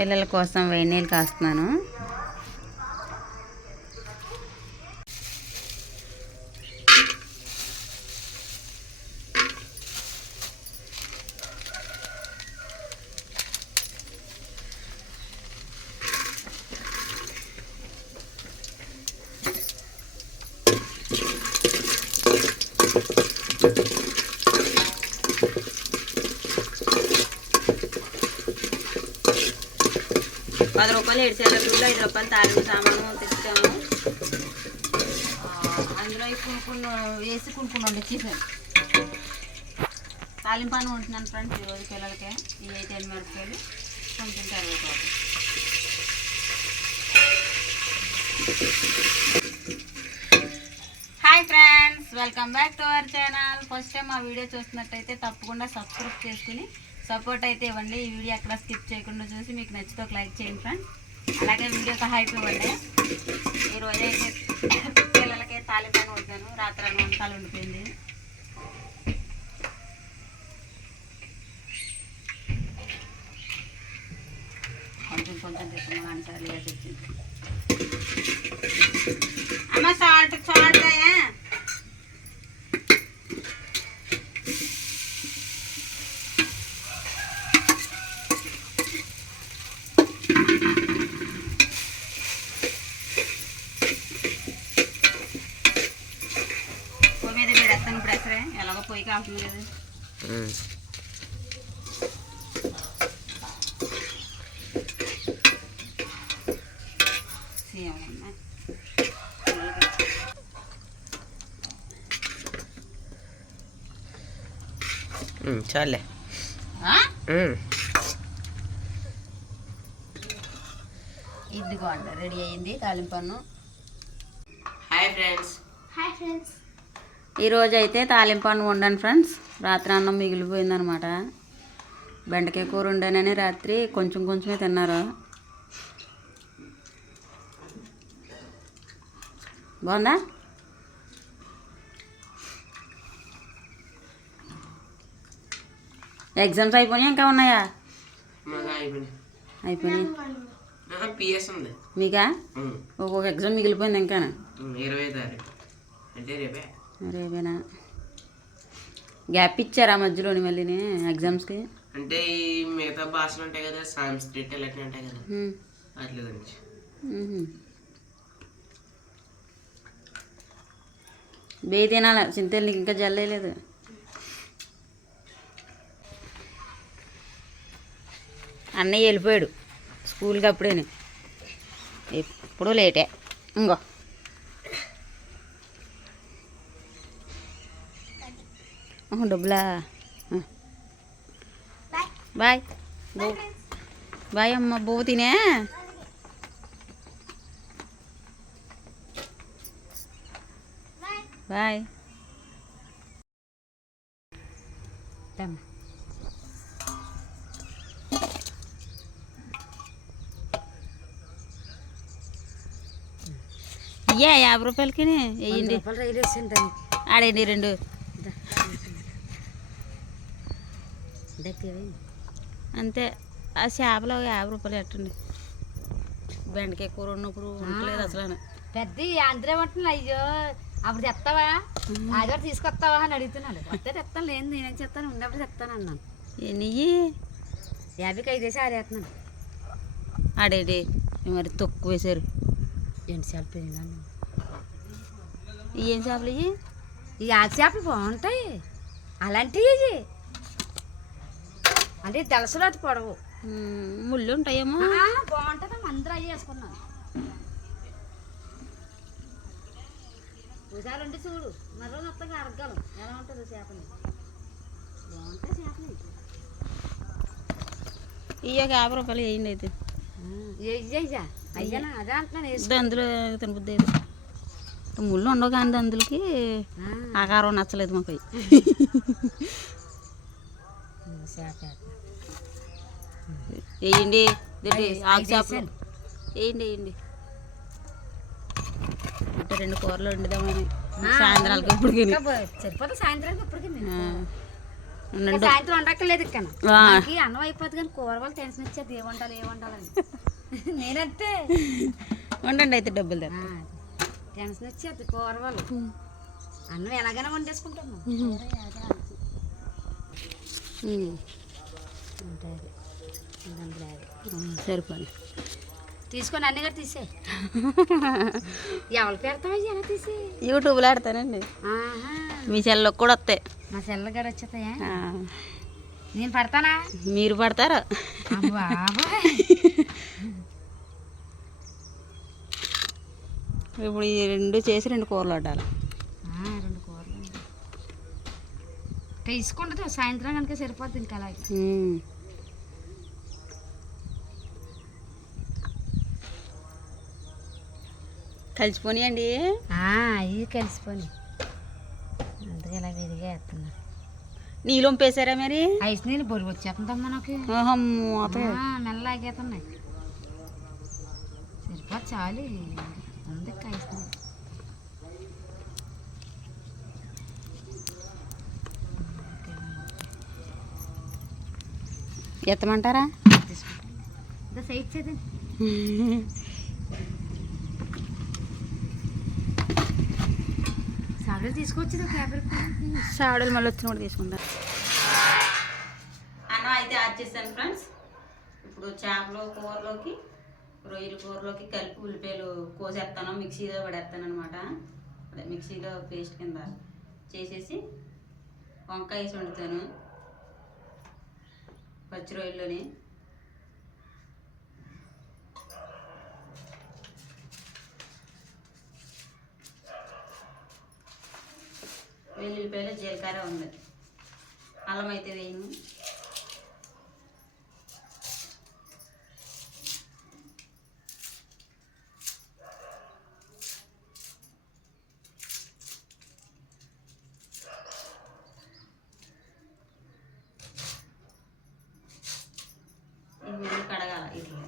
పిల్లల కోసం వేడి నీళ్ళు కాస్తున్నాను. పది రూపాయలు ఏడు సేలకులు ఐదు రూపాయలు తాలింపు సామాను తెచ్చాము. అందులో ఈ వేసి కునుకున్న వండిచ్చేసాను తాలింపు అని ఉంటున్నాను ఫ్రెండ్స్ ఈరోజు పిల్లలకి. ఈ అయితే ఎనిమిది మిరపకాయలు కొంచెం కరివేపాకు. Hi friends welcome back to our channel. First time మా వీడియో చూస్తున్నట్టయితే తప్పకుండా సబ్స్క్రైబ్ చేసుకుని సపోర్ట్ అయితే ఇవ్వండి. ఈ వీడియో ఎక్కడ స్కిప్ చేయకుండా చూసి మీకు నచ్చితే ఒక లైక్ చేయండి ఫ్రెండ్స్. అలాగే వీడియోకి హైప్ ఇవ్వండి ఈరోజు అయితే పిల్లలకి తాలింపని వద్దాను. రాత్రి వంటలు వంటకాలు ఉండిపోయింది కొంచెం కొంచెం తిప్పమని అంటారు లేదు వచ్చింది అమ్మ సాల్ట్ సాల్ట్ అయ్యా పొయ్యి మీద పెడతాను ఇప్పుడు అసలే కదా చాలే ఇదిగోండి రెడీ అయింది తాలింపన్ను హాయ్ ఫ్రెండ్స్ హాయ్ ఫ్రెండ్స్ ఈరోజు అయితే తాలింపన్ను వండాను ఫ్రెండ్స్. రాత్రి అన్నం మిగిలిపోయిందనమాట. బెండకాయ కూర వండానని రాత్రి కొంచెం కొంచెమే తిన్నారు. బాగుందా? ఎగ్జామ్స్ అయిపోయినాయి ఇంకా ఉన్నాయా? అయిపోయినాయి. పిఎస్ ఉంది. మీకా? ఒక్కొక్క ఎగ్జామ్ మిగిలిపోయింది ఇంకా ఇరవై తారీఖు. అంటే రేపే. రేపేనా గ్యాప్ ఇచ్చారా మధ్యలోని మళ్ళీని ఎగ్జామ్స్కి? అంటే ఈ మిగతా భాషలు ఉంటాయి కదా సాంస్క్రిట్ ఇలాంటివి ఉంటాయి కదా. వాటి గురించి. బే తినాల? చింతలు ఇంకా జల్లేలేదు అన్నయ్య వెళ్ళిపోయాడు. స్కూల్కి అప్పుడేనే. ఎప్పుడు లేటే. ఇంకో డబ్బులా. బాయ్ బో బాయ్ అమ్మ బో తినే? బాయ్ ఇయ్యా యాభై రూపాయలకి వేయండి ఆడేయండి రెండు. అంతే. ఆ చేపలు ఒక యాభై రూపాయలు ఎట్టండి. బెండకాయ కూర ఉన్నప్పుడు ఉండలేదు అసలు పెద్ద అందరూ ఏమంటున్నా అయ్యో అప్పుడు తెస్తావా అది తీసుకొస్తావా అని అడుగుతున్నాడు వస్తే తెస్తాను లేదు నేనేం చెప్తాను ఉన్నప్పుడు చెప్తాను అన్నాను. ఎన్ని యాభైకి ఐదు వేసి ఆడేస్తున్నాను ఆడేడి మరి తక్కువ వేసారు ఎండు చేపలు ఏం చేపలు ఇవి ఈ ఆకు చేపలు బాగుంటాయి. అలాంటివి అంటే దళసలు అది పొడవు. ముళ్ళు ఉంటాయేమో. బాగుంటుంది. అందరూ అయ్యి వేసుకున్నాను ఒకసారి చూడు. మరో మొత్తంగా అరగలం ఎలా ఉంటుంది చేపని బాగుంటాయి చేపలు ఇవి. ఒక యాభై రూపాయలు వేయండి అయితే. అయ్యా అదే అంటున్నాను అందులో తినబుద్ది ముళ్ళు ఉండవు కానీ అందులోకి ఆకారం నచ్చలేదు మాకు అవి. వేయండి ఆకు చేపలు. వేయండి వేయండి అంటే రెండు కూరలు వండుదామని సాయంత్రాలకి ఇప్పుడు సరిపోతుంది సాయంత్రానికి. ఉండండి. సాయంత్రం వండక్కర్లేదు ఇక్కడ. అన్నం అయిపోతుంది కానీ కూర వాళ్ళు టెన్షన్ ఇచ్చేది ఏ వండాలి ఏ వండాలని నేనంతే. ఉండండి అయితే డబ్బులు తెస్తా. టెన్షన్ వచ్చేది కూర వాళ్ళు. అన్నం ఎలాగైనా వండేసుకుంటాము ఉమ్. ఉంటుంది రెండు లేదు ఉమ్, సరిపోయి తీసుకొని అన్ని కూడా తీసే ఎవరు పెడతావా ఎలా తీసి యూట్యూబ్లో ఆడతానండి. ఆహా. మీ చెల్లకు కూడా వస్తాయి. మా సెల్లగాడు వచ్చేస్తాయా? ఆ, నేను పడతానా? మీరు పడతారు. ఇప్పుడు ఈ రెండు చేసి రెండు కూరలు వడ్డాలి రెండు కూరలు తీసుకుంటుంది సాయంత్రం కనుక సరిపోద్ది ఇంకా అలాగే. కలిసిపోనియండి? అవి కలిసిపోయి అందుకే ఇలా విరిగా వేస్తున్నా. నీళ్ళు వంపేశారా మరి? ఐస్ నీళ్ళు బొరుగు వచ్చేస్తుందమ్మా నాకు ఆహా, మూత ఆ, మెల్ల ఆగేస్తున్నాయి సరిపోదు చాలు. ఉంది ఐస్ నీళ్ళు? ఎత్తమంటారా? సాడలు మళ్ళీ వచ్చిన కూడా తీసుకుంటారు అన్నం అయితే యాడ్ చేశాను ఫ్రెండ్స్. ఇప్పుడు చేపలు కూరలోకి రొయ్యల కూరలోకి కలిపి ఉల్లిపాయలు కోసేస్తాను. మిక్సీలో పడేస్తాను అనమాట అదే మిక్సీలో పేస్ట్ కింద చేసేసి వంకాయ వేసి వండుతాను. పచ్చి రొయ్యల్లోని. వెల్లుల్లిపాయలు జీలకర్ర ఉంది. అల్లం అయితే వేయము ఇది ముందు కడగాల ఇట్లా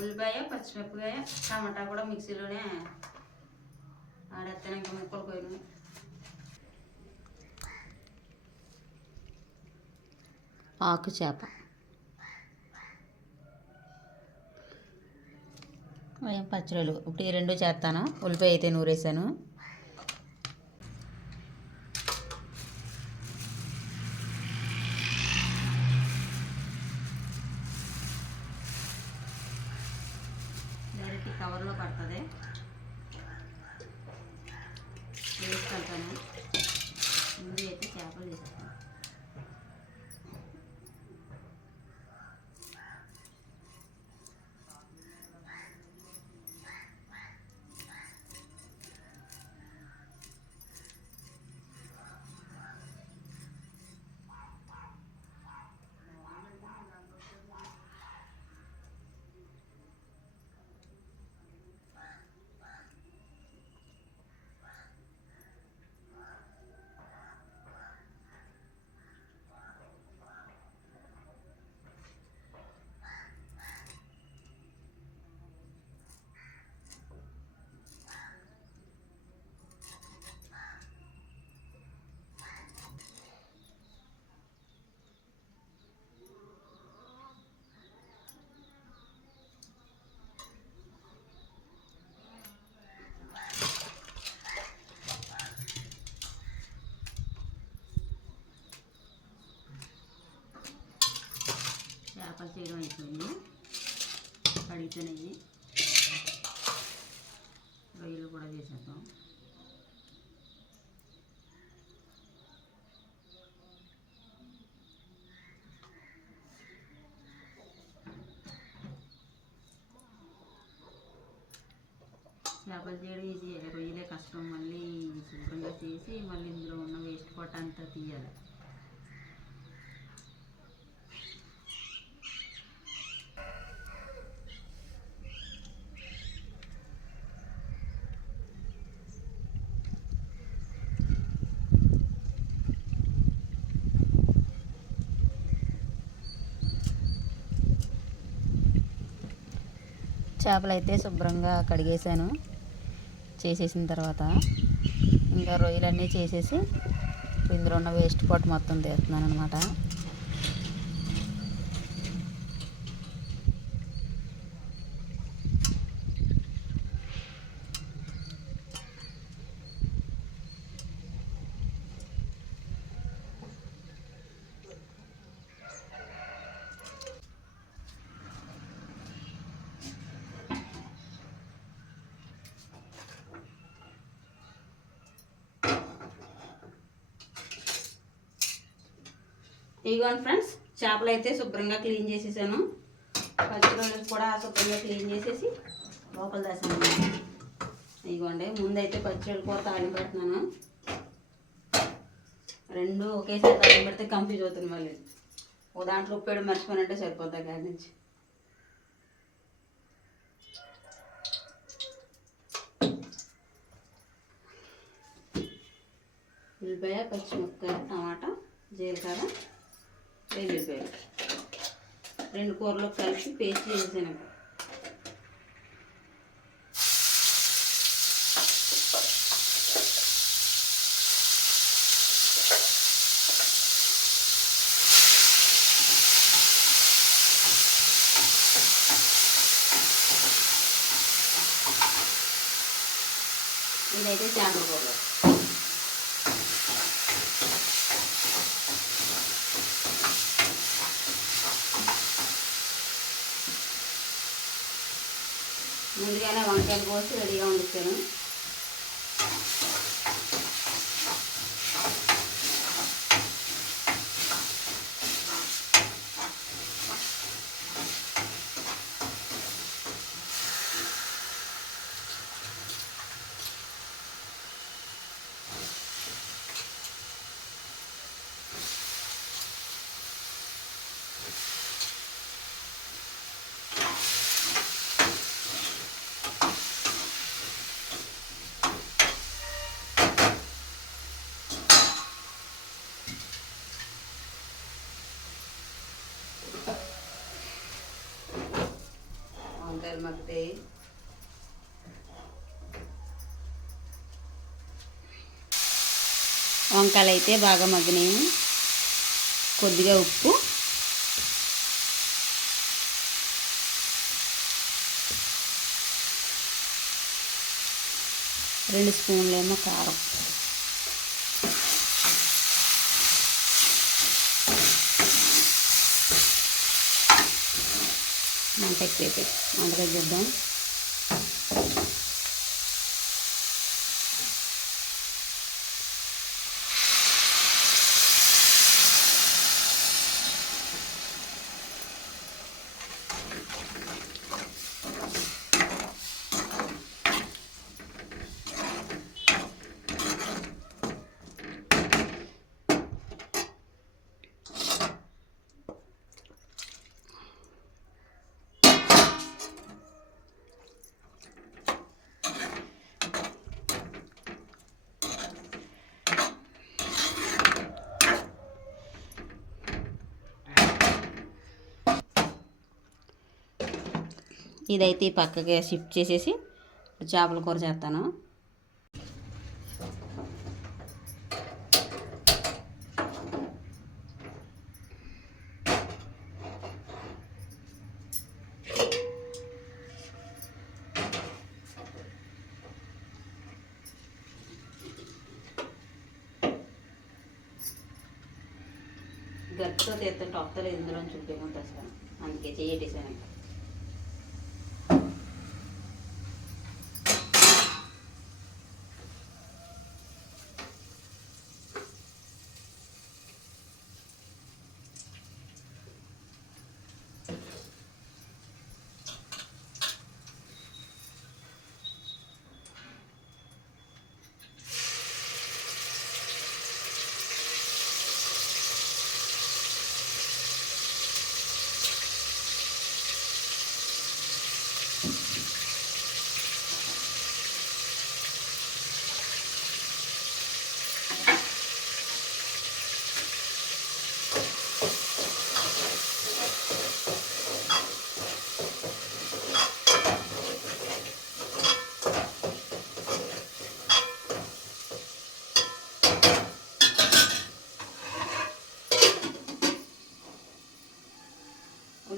ఉల్లిపాయ పచ్చిమిరపకాయ టమాటా కూడా మిక్సీలోనే ఆడేస్తాను ఇంకా ముక్కలు పోయిన ఆకు చేప. పచ్చిరొలు ఇప్పుడు ఈ రెండు చేస్తాను ఉల్లిపాయ అయితే నూరేసాను. పెట్టి కవర్లో పడుతుంది. వేసి ముందు అయితే చేపలు వేసేస్తాను చేపలు చేయడం అయిపోయింది కడిగితేనయ్యి రొయ్యలు కూడా చేసేద్దాం చేపలు చేయడం ఈజీ రొయ్యలే కష్టం మళ్ళీ శుభ్రంగా చేసి మళ్ళీ ఇందులో ఉన్న వేస్ట్ పొట్ట అంతా తీయాలి చేపలు అయితే శుభ్రంగా కడిగేసాను చేసేసిన తర్వాత ఇంకా రొయ్యలన్నీ చేసేసి ఇందులో ఉన్న వేస్ట్ పాట్ మొత్తం తీస్తున్నాను అనమాట ఇదిగోండి ఫ్రెండ్స్ చేపలు అయితే శుభ్రంగా క్లీన్ చేసేసాను. పచ్చిరొయ్యలు కూడా శుభ్రంగా క్లీన్ చేసేసి లోపల దాసాను ఇదిగోండి ముందైతే పచ్చిరొయ్యలు కూడా తాళింపు పెడుతున్నాను. రెండు ఒకేసారి తాళింపు పెడితే కంప్లీట్ అవుతుంది మళ్ళీ. ఓ దాంట్లో ఉప్పు వేయడం మర్చిపోయినట్టే సరిపోతుంది కాడి నుంచి. ఉల్లిపాయ పచ్చిమిరపకాయ టమాటా జీలకర్ర వెల్లుల్లిపాయలు రెండు కూరలు కలిపి పేస్ట్ చేసాను ఇదైతే చాంద్రపూర్లో ముందుగానే వంకాయలు కోసి రెడీగా ఉండిస్తాను వంకాయలు వంకాయలు అయితే బాగా మగ్గినాయి. కొద్దిగా ఉప్పు. రెండు స్పూన్లేమో కారం. మంట అయిపోయి మంట చూద్దాం. ఇదైతే ఈ పక్కకి షిఫ్ట్ చేసేసి చేపల కూర చేస్తాను. గట్టితో తీస్తుంటే వస్తలేదు ఇందులో చూపేమంటే అసలు అందుకే చేయటేసాను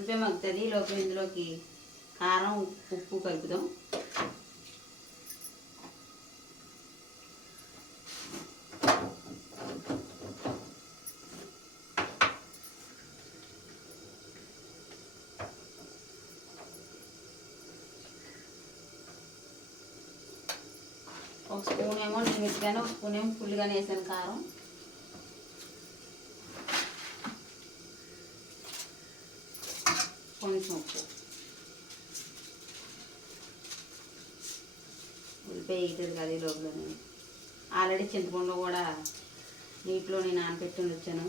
ఉల్లిపాయ మగ్గుతుంది లోపల ఇందులోకి కారం ఉప్పు కలుపుదాం. ఒక స్పూన్ ఏమో నిమిషగానే ఒక స్పూన్ ఏమో ఫుల్గానే వేసాను కారం కొంచెం ఉప్పు ఉల్లిపాయ కదా ఈ లోపల ఆల్రెడీ చింతపండు కూడా నీటిలో నేను నానబెట్టి వచ్చాను.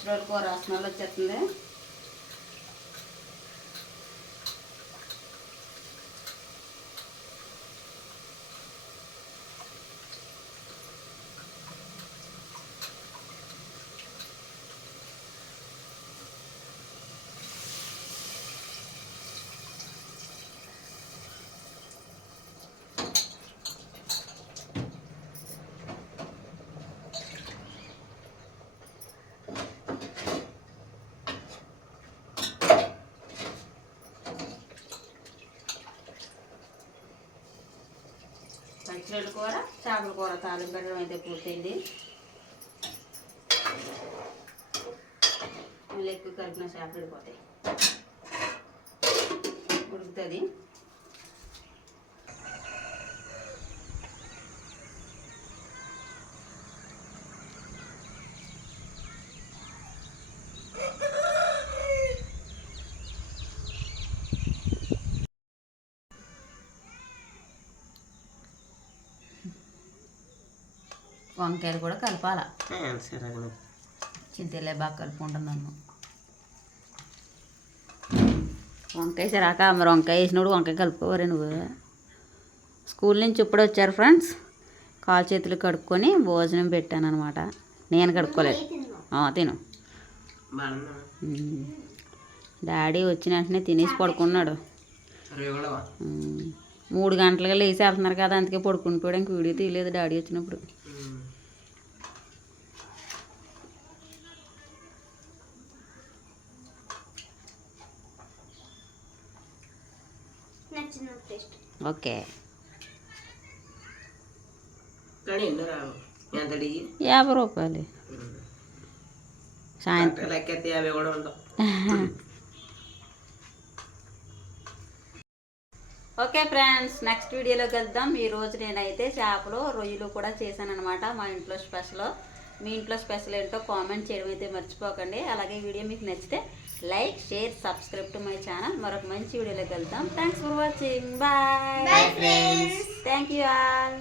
అప్పుడే పచ్చిరోలు కూర స్మెల్ వచ్చేస్తుంది. పచ్చిరోలు కూర చేపల కూర తాలింపు పెట్టడం అయితే పూర్తయింది. మళ్ళీ ఎక్కువ కలిపిన చేపలు పోతాయి. ఉడుకుతుంది. వంకాయలు కూడా కలపాల? చింతలే బాగా కలుపుకుంటున్నాను వంకాయ సరాక మరి వంకాయ వేసినప్పుడు వంకాయ కలుపుకోవరే నువ్వు? స్కూల్ నుంచి ఇప్పుడు వచ్చారు ఫ్రెండ్స్. కాలు చేతులు కడుక్కొని భోజనం పెట్టాను అనమాట నేను కడుక్కోలేదు తిను. డాడీ వచ్చిన వెంటనే తినేసి పడుకున్నాడు. మూడు గంటలుగా లేచి వెళ్తున్నారు కదా అందుకే పడుకుని పోయాడు ఇంక వీడియో తీయలేదు డాడీ వచ్చినప్పుడు. ఓకే. యాభై రూపాయలు. సాయంత్రం యాభై కూడా ఉండవు ఓకే ఫ్రెండ్స్ నెక్స్ట్ వీడియోలోకి వెళ్దాం ఈ రోజు నేనైతే చేపలు రొయ్యలు కూడా చేశాను అనమాట మా ఇంట్లో స్పెషల్. మీ ఇంట్లో స్పెషల్ ఏంటో కామెంట్ చేయడం అయితే మర్చిపోకండి. అలాగే ఈ వీడియో మీకు నచ్చితే like share subscribe to my channel. మరొక మంచి వీడియోలోకి వెళ్దాం thanks for watching bye thank you all